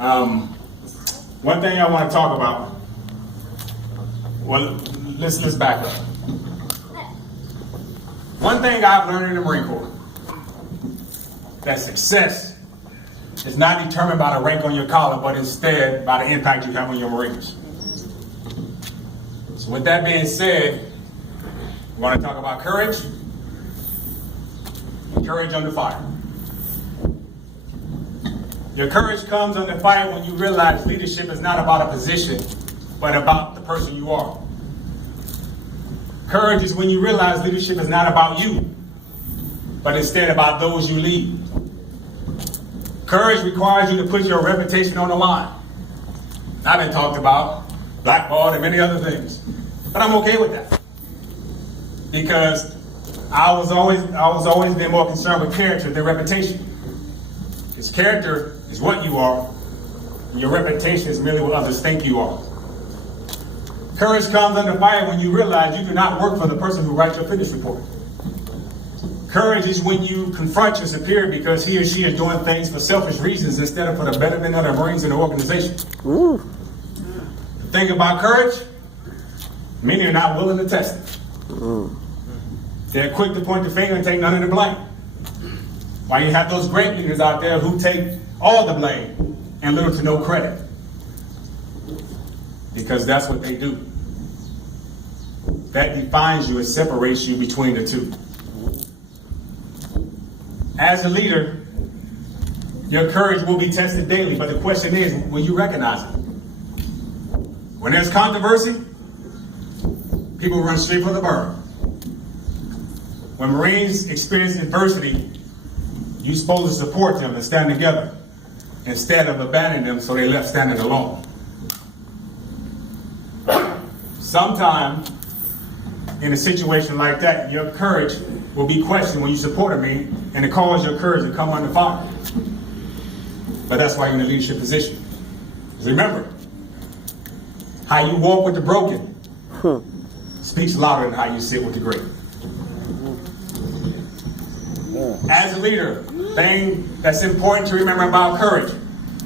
One thing I want to talk about, well, let's back up. One thing I've learned in the Marine Corps, that success is not determined by the rank on your collar, but instead by the impact you have on your Marines. So with that being said, we want to talk about courage. Courage under fire. Your courage comes under fire when you realize leadership is not about a position, but about the person you are. Courage is when you realize leadership is not about you, but instead about those you lead. Courage requires you to put your reputation on the line. I've been talked about, blackballed, and many other things, but I'm okay with that because I was always been more concerned with character than reputation. Because character is what you are, and your reputation is merely what others think you are. Courage comes under fire when you realize you do not work for the person who writes your fitness report. Courage is when you confront your superior because he or she is doing things for selfish reasons instead of for the betterment of the Marines in the organization. Ooh. The thing about courage, many are not willing to test it. Ooh. They're quick to point the finger and take none of the blame. While you have those great leaders out there who take all the blame and little to no credit. Because that's what they do. That defines you and separates you between the two. As a leader, your courage will be tested daily, but the question is, will you recognize it? When there's controversy, people run straight for the burn. When Marines experience adversity, you're supposed to support them and stand together instead of abandoning them so they left standing alone. Sometime in a situation like that, your courage will be questioned when you support a Marine, and it causes your courage to come under fire. But that's why you're in a leadership position. Because remember, how you walk with the broken speaks louder than how you sit with the great. As a leader, thing that's important to remember about courage.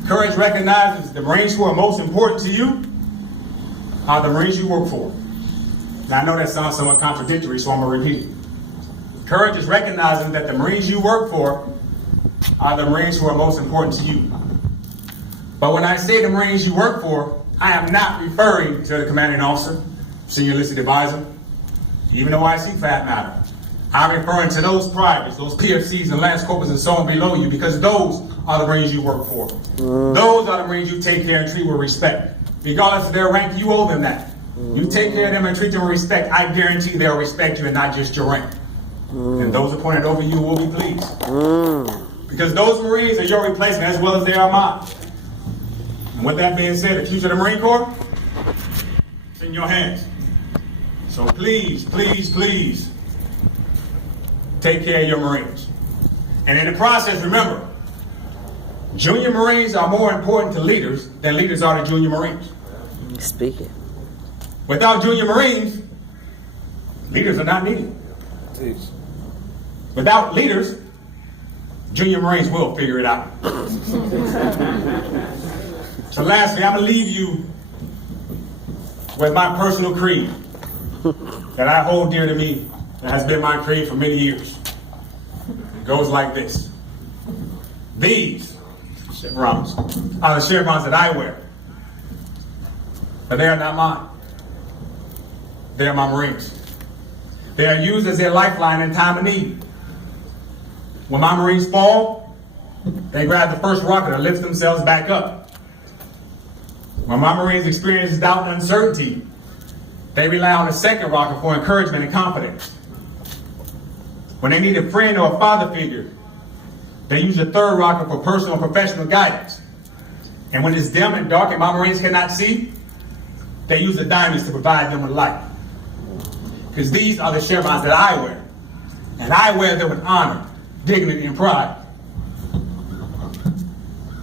Courage recognizes the Marines who are most important to you are the Marines you work for. Now I know that sounds somewhat contradictory, so I'm going to repeat it. Courage is recognizing that the Marines you work for are the Marines who are most important to you. But when I say the Marines you work for, I am not referring to the commanding officer, senior enlisted advisor, even though I see fat matter. I'm referring to those privates, those PFCs and lance corporals and so on below you, because those are the Marines you work for. Those are the Marines you take care and treat with respect. Regardless of their rank, you owe them that. You take care of them and treat them with respect, I guarantee they'll respect you and not just your rank. And those appointed over you will be pleased. Because those Marines are your replacement as well as they are mine. And with that being said, the future of the Marine Corps is in your hands. So please, please, please, take care of your Marines. And in the process, remember, junior Marines are more important to leaders than leaders are to junior Marines. Speak it. Without junior Marines, leaders are not needed. Please. Without leaders, junior Marines will figure it out. So lastly, I'm going to leave you with my personal creed that I hold dear to me, that has been my creed for many years. It goes like this. These chevrons are the chevrons that I wear, but they are not mine. They are my Marines. They are used as their lifeline in time of need. When my Marines fall, they grab the first rocket and lift themselves back up. When my Marines experience doubt and uncertainty, they rely on the second rocket for encouragement and confidence. When they need a friend or a father figure, they use the third rocket for personal and professional guidance. And when it's dim and dark and my Marines cannot see, they use the diamonds to provide them with light. Because these are the chevrons that I wear. And I wear them with honor, dignity, and pride.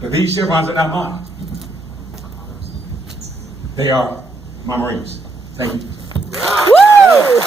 But these chevrons are not mine. They are my Marines. Thank you. Woo!